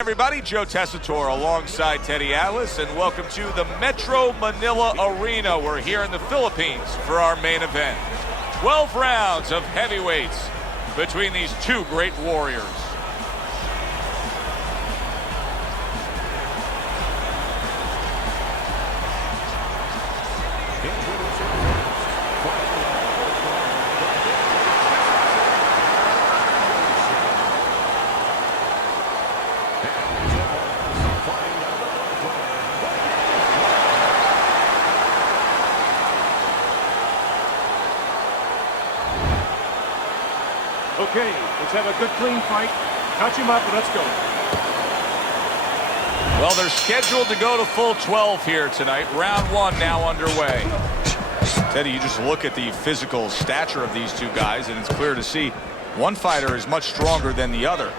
Everybody, Joe Tessitore alongside Teddy Atlas, and welcome to the Metro Manila Arena. We're here in the Philippines for our main event. 12 rounds of heavyweights between these two great warriors. Okay, let's have a good clean fight. Touch him up and let's go. Well, they're scheduled to go to full 12 here tonight. Round one now underway. Teddy, you just look at the physical stature of these two guys, and it's clear to see one fighter is much stronger than the other.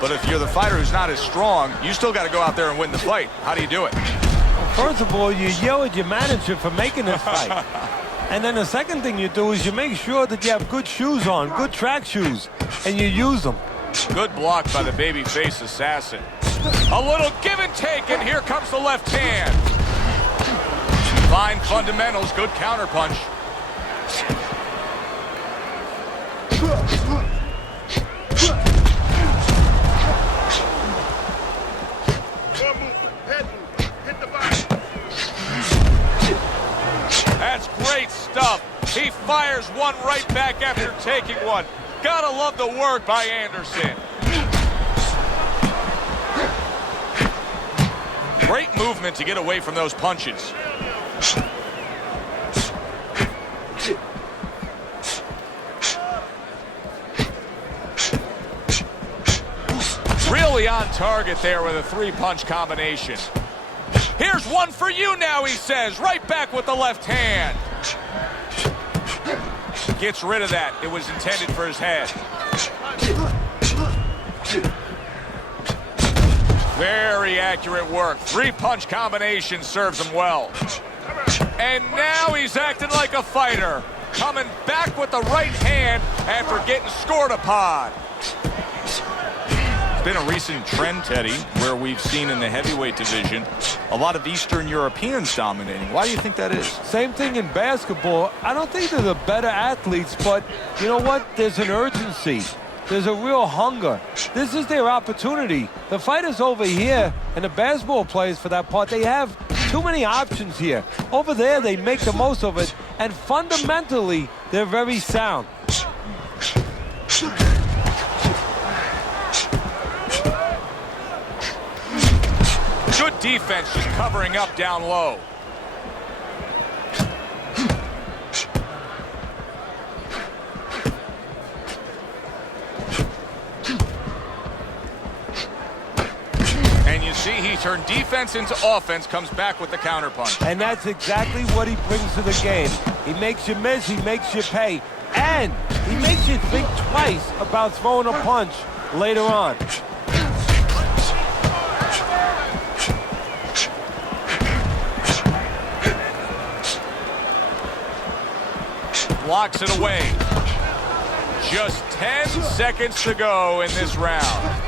But if you're the fighter who's not as strong, you still got to go out there and win the fight. How do you do it? Well, first of all, you yell at your manager for making this fight. And then the second thing you do is you make sure that you have good shoes on, good track shoes, and you use them. Good block by the babyface assassin. A little give and take, and here comes the left hand. Fine fundamentals, good counterpunch. That's great stuff. He fires one right back after taking one. Gotta love the work by Anderson. Great movement to get away from those punches. Really on target there with a three-punch combination. Here's one for you now, he says. Right back with the left hand. Gets rid of that. It was intended for his head. Very accurate work. Three-punch combination serves him well. And now he's acting like a fighter. Coming back with the right hand after getting scored upon. It's been a recent trend, Teddy, where we've seen in the heavyweight division a lot of Eastern Europeans dominating. Why do you think that is? Same thing in basketball. I don't think they're the better athletes, but you know what? There's an urgency. There's a real hunger. This is their opportunity. The fighters over here, and the basketball players for that part, they have too many options here. Over there, they make the most of it, and fundamentally, they're very sound. Good defense, just covering up down low. And you see he turned defense into offense, comes back with the counterpunch. And that's exactly what he brings to the game. He makes you miss, he makes you pay, and he makes you think twice about throwing a punch later on. Blocks it away. Just 10 seconds to go in this round.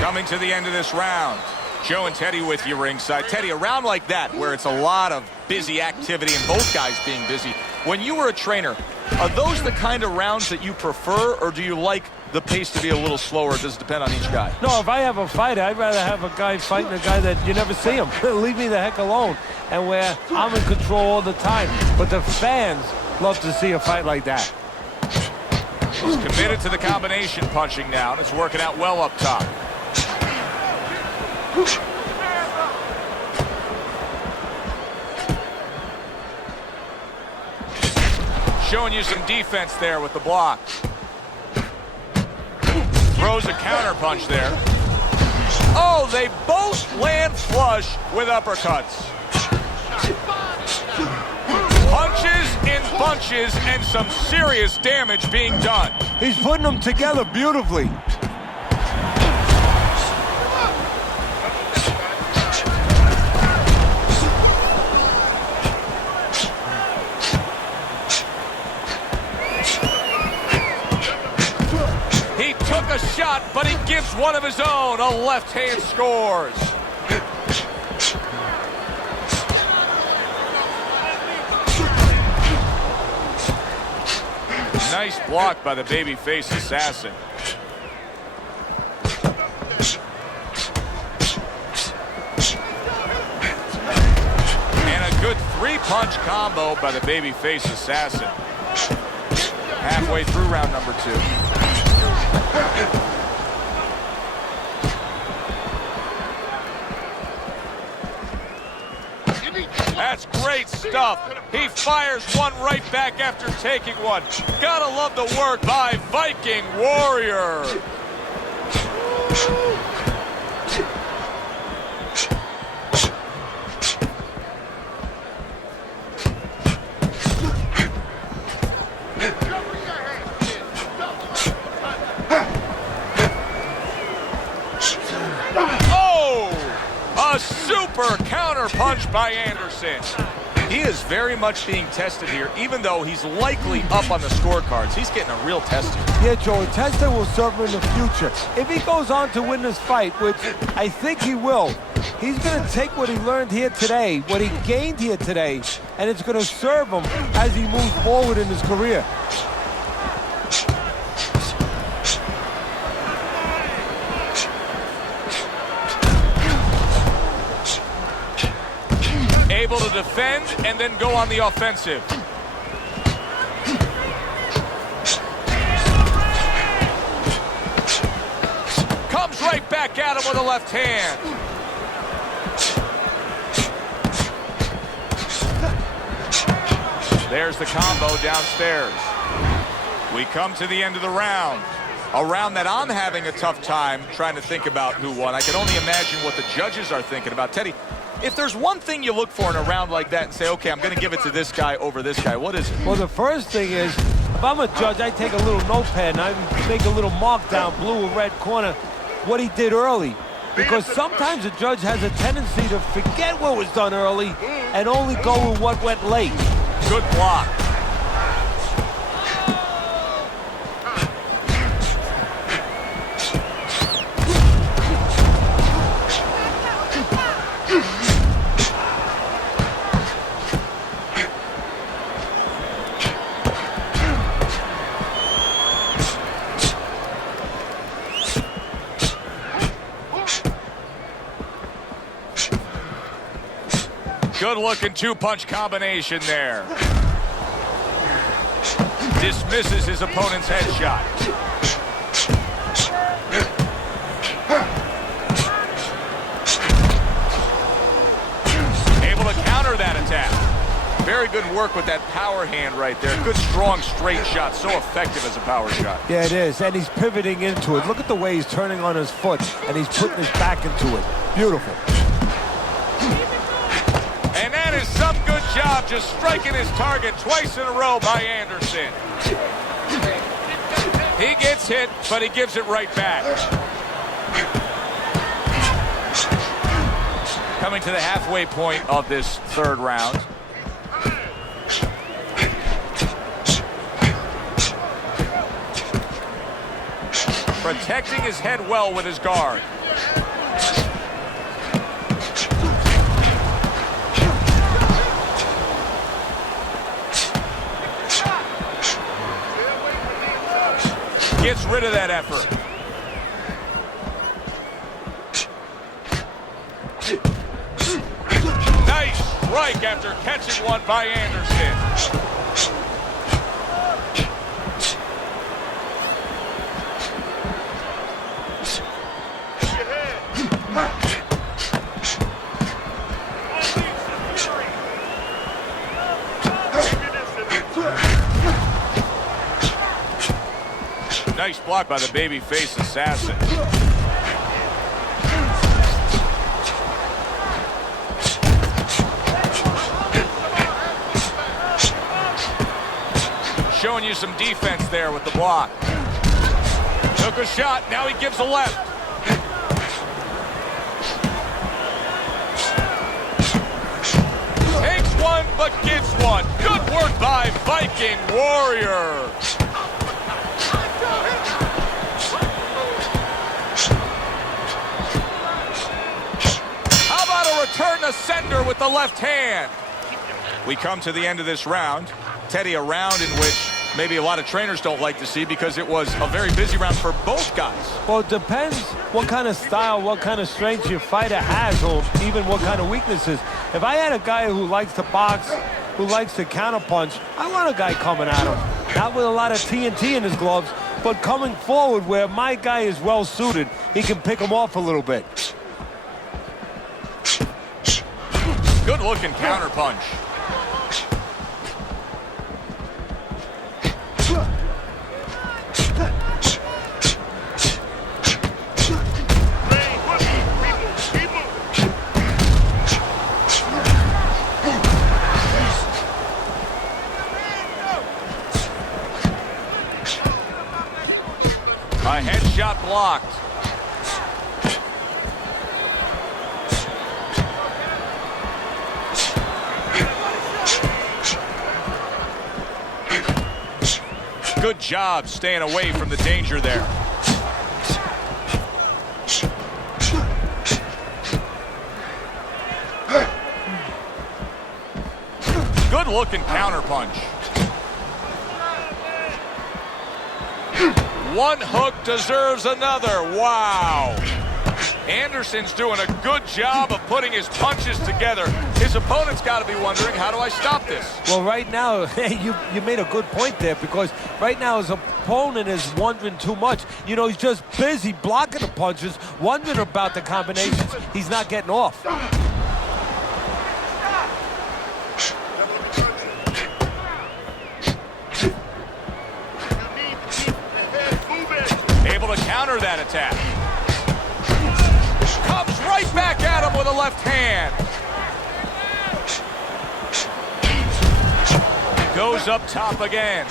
Coming to the end of this round. Joe and Teddy with you ringside. Teddy, a round like that where it's a lot of busy activity and both guys being busy. When you were a trainer, are those the kind of rounds that you prefer, or do you like the pace to be a little slower? Does it depend on each guy? No, if I have a fight, I'd rather have a guy fighting a guy that you never see him. Leave me the heck alone. And where I'm in control all the time. But the fans love to see a fight like that. He's committed to the combination punching now, and it's working out well up top. Showing you some defense there with the block. Throws a counter punch there. Oh, they both land flush with uppercuts. Punches in bunches and some serious damage being done. He's putting them together beautifully. Took a shot, but he gives one of his own. A left hand scores. Nice block by the babyface assassin. And a good three-punch combo by the babyface assassin. Halfway through round number 2. That's great stuff. He fires one right back after taking one. Gotta love the work by Viking Warrior. A super counter punch by Anderson. He is very much being tested here, even though he's likely up on the scorecards. He's getting a real test here. Yeah, Joe, a test that will serve him in the future. If he goes on to win this fight, which I think he will, he's going to take what he learned here today, what he gained here today, and it's going to serve him as he moves forward in his career. Able to defend and then go on the offensive. Comes right back at him with a left hand. There's the combo downstairs. We come to the end of the round. A round that I'm having a tough time trying to think about who won. I can only imagine what the judges are thinking about. Teddy, if there's one thing you look for in a round like that and say, okay, I'm going to give it to this guy over this guy, what is it? Well, the first thing is, if I'm a judge, I take a little notepad and I make a little mark down blue or red corner what he did early. Because sometimes a judge has a tendency to forget what was done early and only go with what went late. Good block. Good-looking two-punch combination there. Dismisses his opponent's headshot. Able to counter that attack. Very good work with that power hand right there. Good, strong, straight shot. So effective as a power shot. Yeah, it is. And he's pivoting into it. Look at the way he's turning on his foot, and he's putting his back into it. Beautiful. And that is some good job just striking his target twice in a row by Anderson. He gets hit, but he gives it right back. Coming to the halfway point of this third round. Protecting his head well with his guard. Gets rid of that effort. Nice strike after catching one by Anderson. Nice block by the babyface assassin. Showing you some defense there with the block. Took a shot, now he gives a left. Takes one, but gives one. Good work by Viking Warrior. with the left hand. We come to the end of this round. Teddy, a round in which maybe a lot of trainers don't like to see because it was a very busy round for both guys. Well, it depends what kind of style, what kind of strength your fighter has, or even what kind of weaknesses. If I had a guy who likes to box, who likes to counterpunch, I want a guy coming at him. Not with a lot of TNT in his gloves, but coming forward where my guy is well suited, he can pick him off a little bit. Good looking counter punch. A headshot blocked. Good job staying away from the danger there. Good looking counter punch. One hook deserves another. Wow. Anderson's doing a good job of putting his punches together. His opponent's got to be wondering, how do I stop this? Well, right now, you made a good point there, because right now his opponent is wondering too much. You know, he's just busy blocking the punches, wondering about the combinations. He's not getting off. Able to counter that attack. Comes right back at him with a left hand. Goes up top again.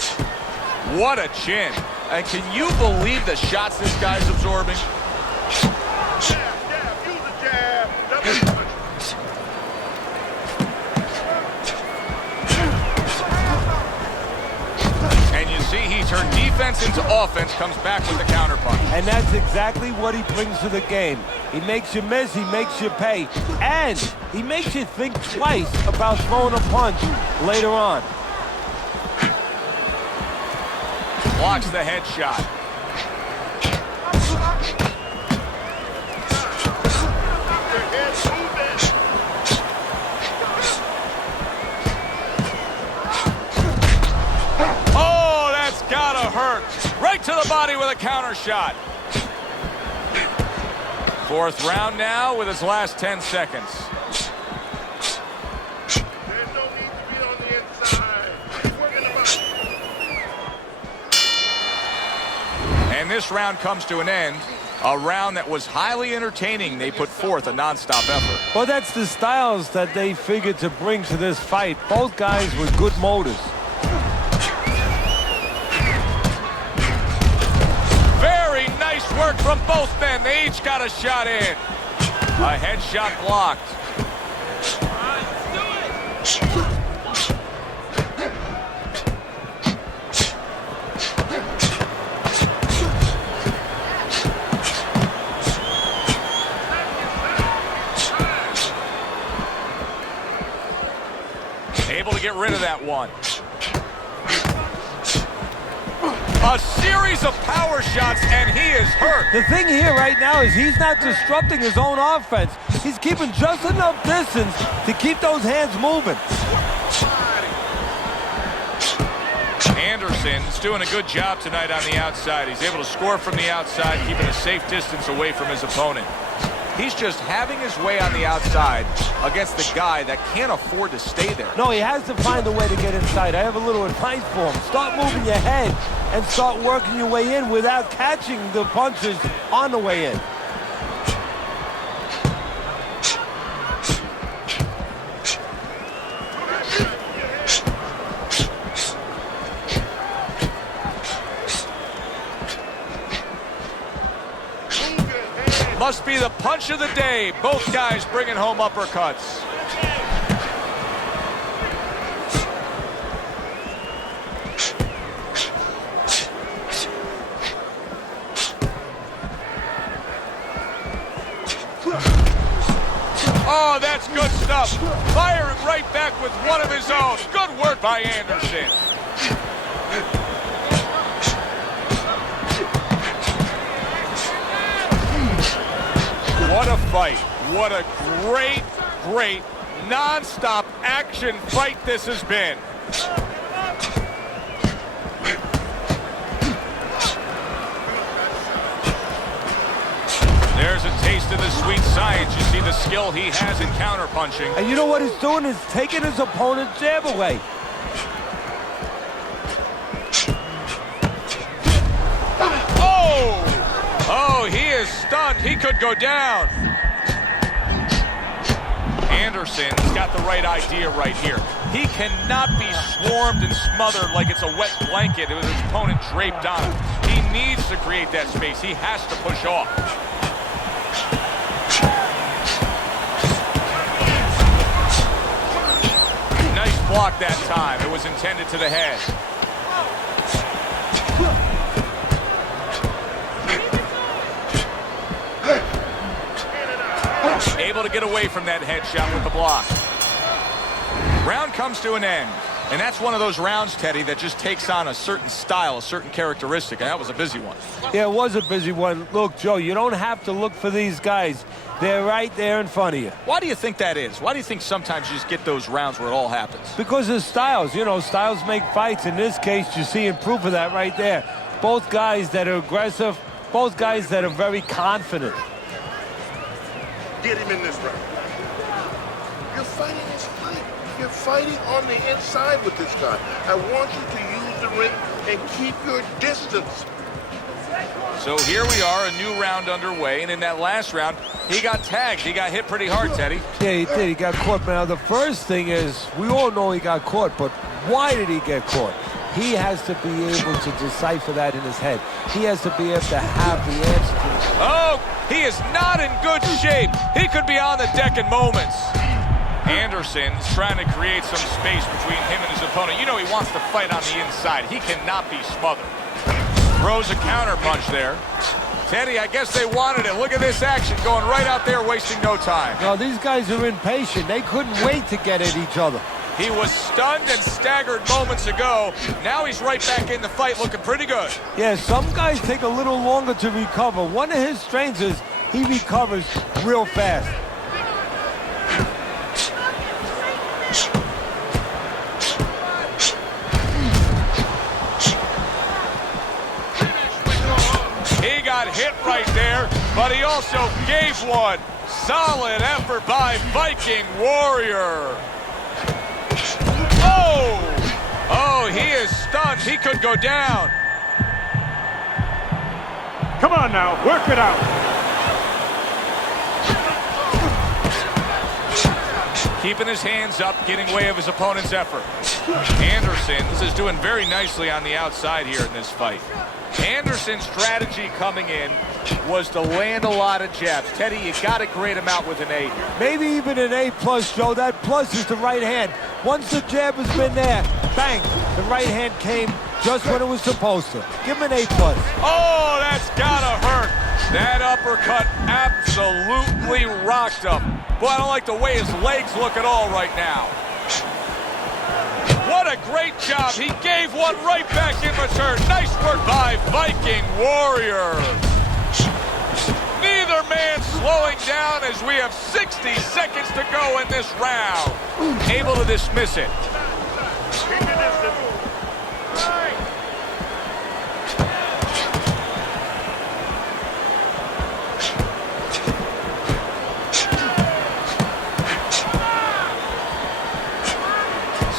What a chin. And can you believe the shots this guy's absorbing? And you see he turned defense into offense, comes back with the counter punch. And that's exactly what he brings to the game. He makes you miss, he makes you pay, and he makes you think twice about throwing a punch later on. Blocks the headshot. Oh, that's gotta hurt. Right to the body with a counter shot. Fourth round now with its last 10 seconds. There's no need to be on the inside. Keep working the body. And this round comes to an end. A round that was highly entertaining. They put forth a non-stop effort. Well, that's the styles that they figured to bring to this fight. Both guys with good motors. Very nice work from both men. They each got a shot in. A headshot blocked. Able to get rid of that one. A series of power shots, and he is hurt. The thing here right now is he's not disrupting his own offense. He's keeping just enough distance to keep those hands moving. Anderson's doing a good job tonight on the outside. He's able to score from the outside, keeping a safe distance away from his opponent. He's just having his way on the outside against the guy that can't afford to stay there. No, he has to find a way to get inside. I have a little advice for him. Start moving your head and start working your way in without catching the punches on the way in. Must be the punch of the day. Both guys bringing home uppercuts. Oh, that that's good stuff. Firing right back with one of his own. Good work by Anderson. What a fight. What a great, great, non-stop action fight this has been. There's a taste of the sweet science. You see the skill he has in counterpunching. And you know what he's doing is taking his opponent's jab away. Oh! Oh, he is stunned. He could go down. Anderson's got the right idea right here. He cannot be swarmed and smothered like it's a wet blanket with his opponent draped on him. He needs to create that space. He has to push off. Nice block that time. It was intended to the head. Able to get away from that headshot with the block. Round comes to an end. And that's one of those rounds, Teddy, that just takes on a certain style, a certain characteristic. And that was a busy one. Yeah, it was a busy one. Look, Joe, you don't have to look for these guys. They're right there in front of you. Why do you think that is? Why do you think sometimes you just get those rounds where it all happens? Because of styles. You know, styles make fights. In this case, you're seeing proof of that right there. Both guys that are aggressive, both guys that are very confident. Get him in this round. You're fighting his fight. You're fighting on the inside with this guy. I want you to use the ring and keep your distance. So here we are, a new round underway. And in that last round, he got tagged. He got hit pretty hard, Teddy. Yeah, he did. He got caught. Now, the first thing is, we all know he got caught, but why did he get caught? He has to be able to decipher that in his head. He has to be able to have the answer to this. Oh, he is not in good shape. He could be on the deck in moments. Anderson's trying to create some space between him and his opponent. You know he wants to fight on the inside. He cannot be smothered. Throws a counter punch there. Teddy, I guess they wanted it. Look at this action going right out there, wasting no time. No, these guys are impatient. They couldn't wait to get at each other. He was stunned and staggered moments ago. Now he's right back in the fight looking pretty good. Yeah, some guys take a little longer to recover. One of his strengths is he recovers real fast. He got hit right there, but he also gave one. Solid effort by Viking Warrior. Oh, he is stunned. He could go down. Come on now, work it out. Keeping his hands up, getting way of his opponent's effort. Anderson, this is doing very nicely on the outside here in this fight. Anderson's strategy coming in was to land a lot of jabs. Teddy, you got to grade him out with an A. Maybe even an A+, Joe. That plus is the right hand. Once the jab has been there, bang, the right hand came just when it was supposed to. Give him an A+. Oh, that's gotta hurt. That uppercut absolutely rocked him. Boy, I don't like the way his legs look at all right now. What a great job. He gave one right back in return. Nice work by Viking Warrior. Neither man slowing down as we have 60 seconds to go in this round. Able to dismiss it. Keep your distance.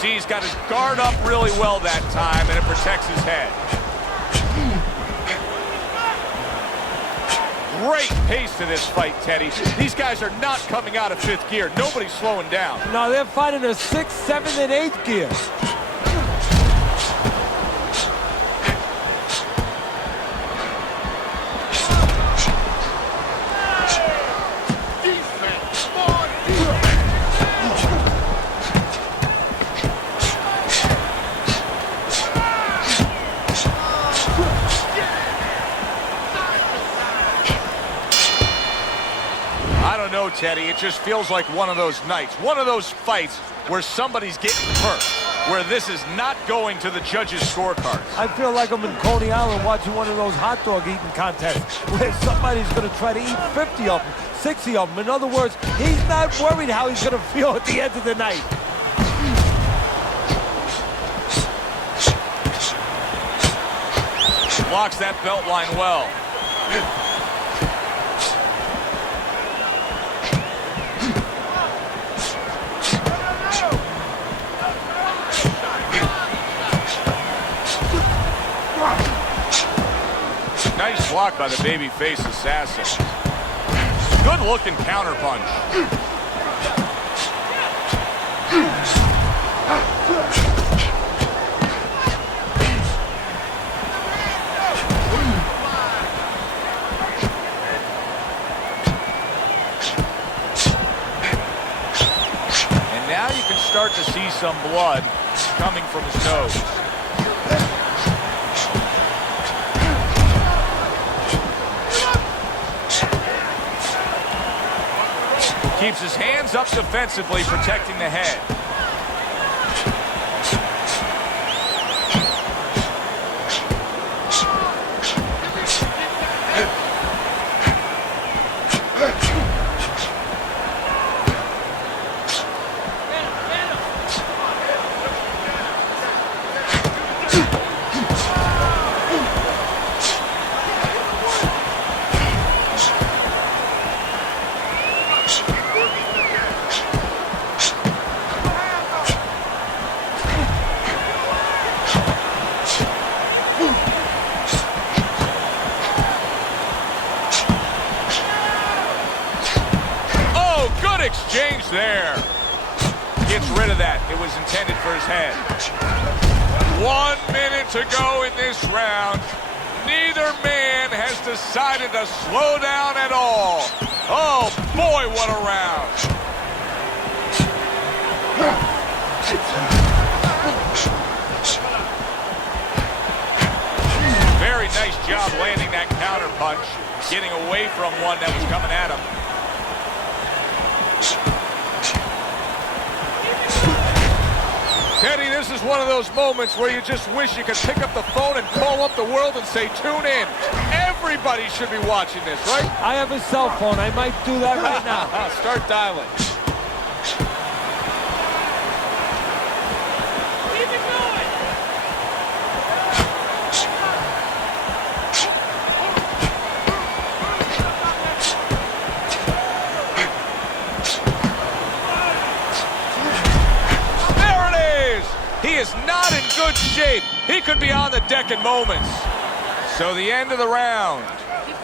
See, he's got his guard up really well that time, and it protects his head. Great pace to this fight, Teddy. These guys are not coming out of fifth gear. Nobody's slowing down. No, they're fighting a 6th, 7th, and 8th gear. I don't know, Teddy, it just feels like one of those nights, one of those fights where somebody's getting hurt, where this is not going to the judges' scorecards. I feel like I'm in Coney Island watching one of those hot dog eating contests where somebody's going to try to eat 50 of them, 60 of them. In other words, he's not worried how he's going to feel at the end of the night. Blocks that belt line well. Nice block by the babyface assassin. Good-looking counter punch. And now you can start to see some blood coming from his nose. Keeps his hands up defensively, protecting the head. Exchange there. Gets rid of that. It was intended for his head. 1 minute to go in this round. Neither man has decided to slow down at all. Oh, boy, what a round. Very nice job landing that counter punch, getting away from one that was coming at him. Teddy, this is one of those moments where you just wish you could pick up the phone and call up the world and say, tune in. Everybody should be watching this, right? I have a cell phone. I might do that right now. Start dialing. Keep it going. He is not in good shape. He could be on the deck in moments. So the end of the round.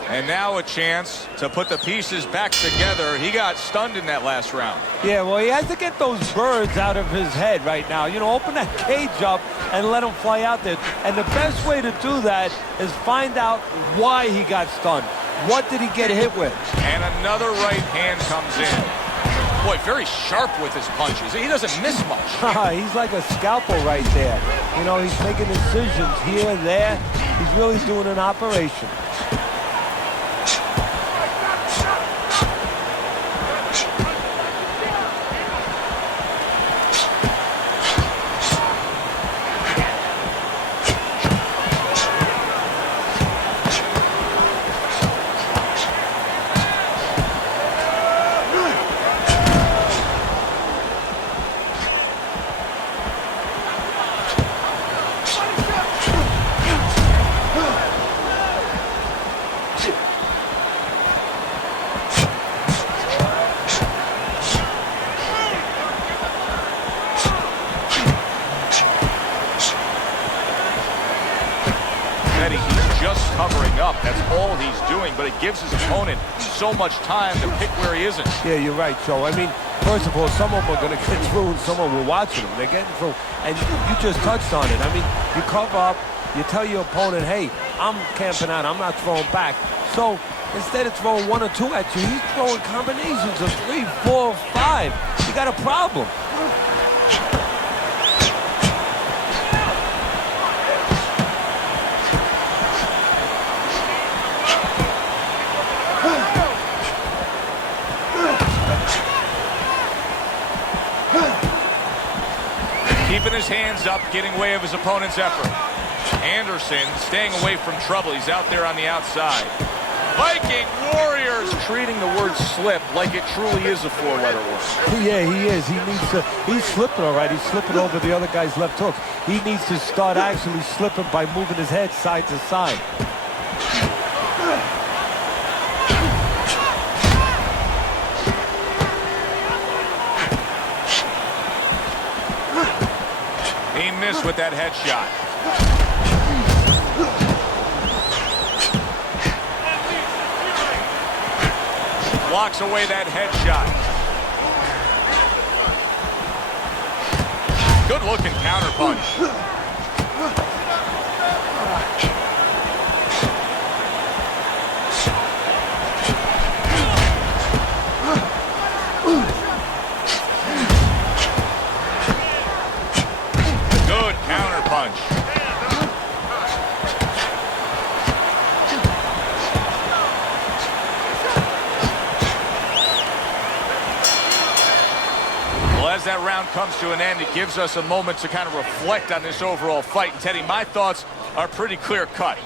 And now a chance to put the pieces back together. He got stunned in that last round. Yeah, well, he has to get those birds out of his head right now. You know, open that cage up and let them fly out there. And the best way to do that is find out why he got stunned. What did he get hit with? And another right hand comes in. Boy, very sharp with his punches. He doesn't miss much. He's like a scalpel right there. You know, he's making incisions here and there. He's really doing an operation. Covering up, that's all he's doing, but it gives his opponent so much time to pick where he isn't. Yeah, you're right, Joe. I mean, first of all, some of them are going to get through and some of them are watching them. They're getting through, and you just touched on it. I mean, you cover up, you tell your opponent, hey, I'm camping out, I'm not throwing back. So instead of throwing 1 or 2 at you, he's throwing combinations of 3, 4, 5. You got a problem. keeping his hands up, getting way of his opponent's effort. Anderson staying away from trouble. He's out there on the outside. Viking Warriors treating the word slip like it truly is a four-letter word. Yeah, he is. He needs to. He's slipping all right. He's slipping over the other guy's left hook. He needs to start actually slipping by moving his head side to side. He missed with that headshot. Blocks away that headshot. Good looking counter punch. Good counter punch. As that round comes to an end, it gives us a moment to kind of reflect on this overall fight. And Teddy, my thoughts are pretty clear-cut.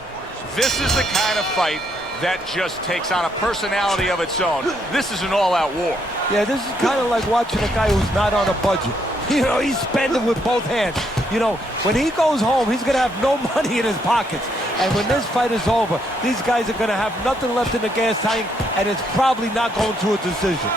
This is the kind of fight that just takes on a personality of its own. This is an all-out war. Yeah, this is kind of like watching a guy who's not on a budget. You know, he's spending with both hands. You know, when he goes home, he's going to have no money in his pockets. And when this fight is over, these guys are going to have nothing left in the gas tank, and it's probably not going to a decision.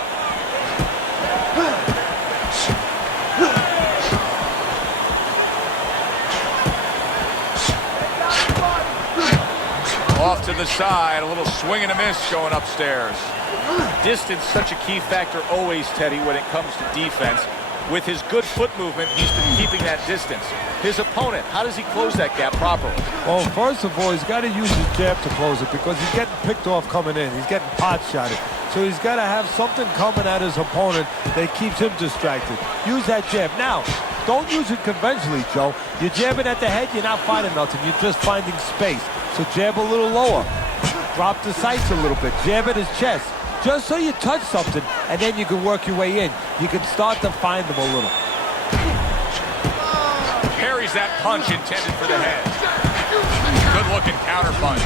Off to the side, a little swing and a miss going upstairs. Distance, such a key factor always, Teddy, when it comes to defense. With his good foot movement, he's been keeping that distance. His opponent, how does he close that gap properly? Well, first of all, he's got to use his jab to close it because he's getting picked off coming in. He's getting pot shotted. So he's got to have something coming at his opponent that keeps him distracted. Use that jab. Now, don't use it conventionally, Joe. You're jabbing at the head, you're not finding nothing. You're just finding space. So jab a little lower. Drop the sights a little bit. Jab at his chest. Just so you touch something, and then you can work your way in. You can start to find them a little. Parries that punch intended for the head. Good-looking counter punch.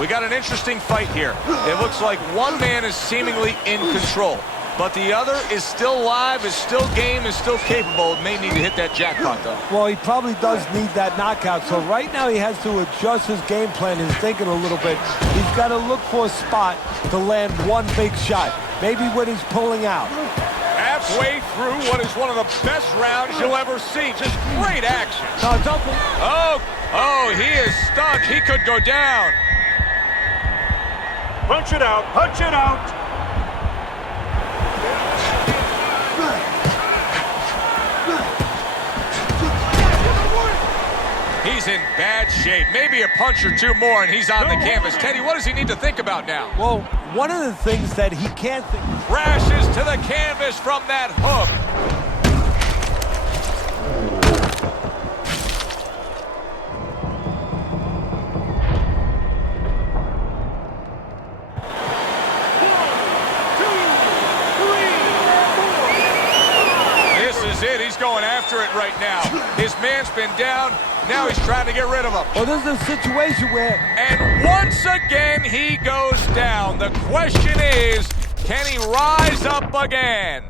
We got an interesting fight here. It looks like one man is seemingly in control, but the other is still live, is still game, is still capable. May need to hit that jackpot, though. Well, he probably does need that knockout. So right now he has to adjust his game plan, his thinking a little bit. He's got to look for a spot to land one big shot. Maybe when he's pulling out. Halfway through what is one of the best rounds you'll ever see. Just great action. No, don't. Oh, he is stuck. He could go down. Punch it out. Punch it out. He's in bad shape. Maybe a punch or two more, and he's on the canvas. Teddy, what does he need to think about now? Well, one of the things that he can't think. Crashes to the canvas from that hook. This is it. He's going after it right now. His man's been down. Now he's trying to get rid of him. Well, this is a situation where... And once again, he goes down. The question is, can he rise up again?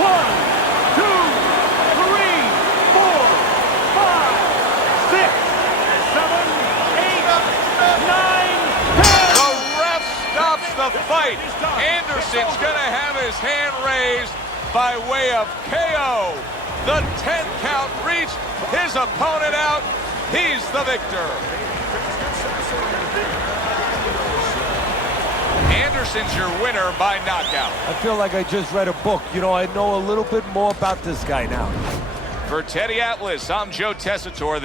One, two, three, four, five, six, seven, eight, nine, 10. The ref stops the fight. Anderson's going to have his hand raised by way of KO. The 10 count reached. His opponent out. He's the victor. Anderson's your winner by knockout. I feel like I just read a book. You know, I know a little bit more about this guy now. For Teddy Atlas, I'm Joe Tessitore.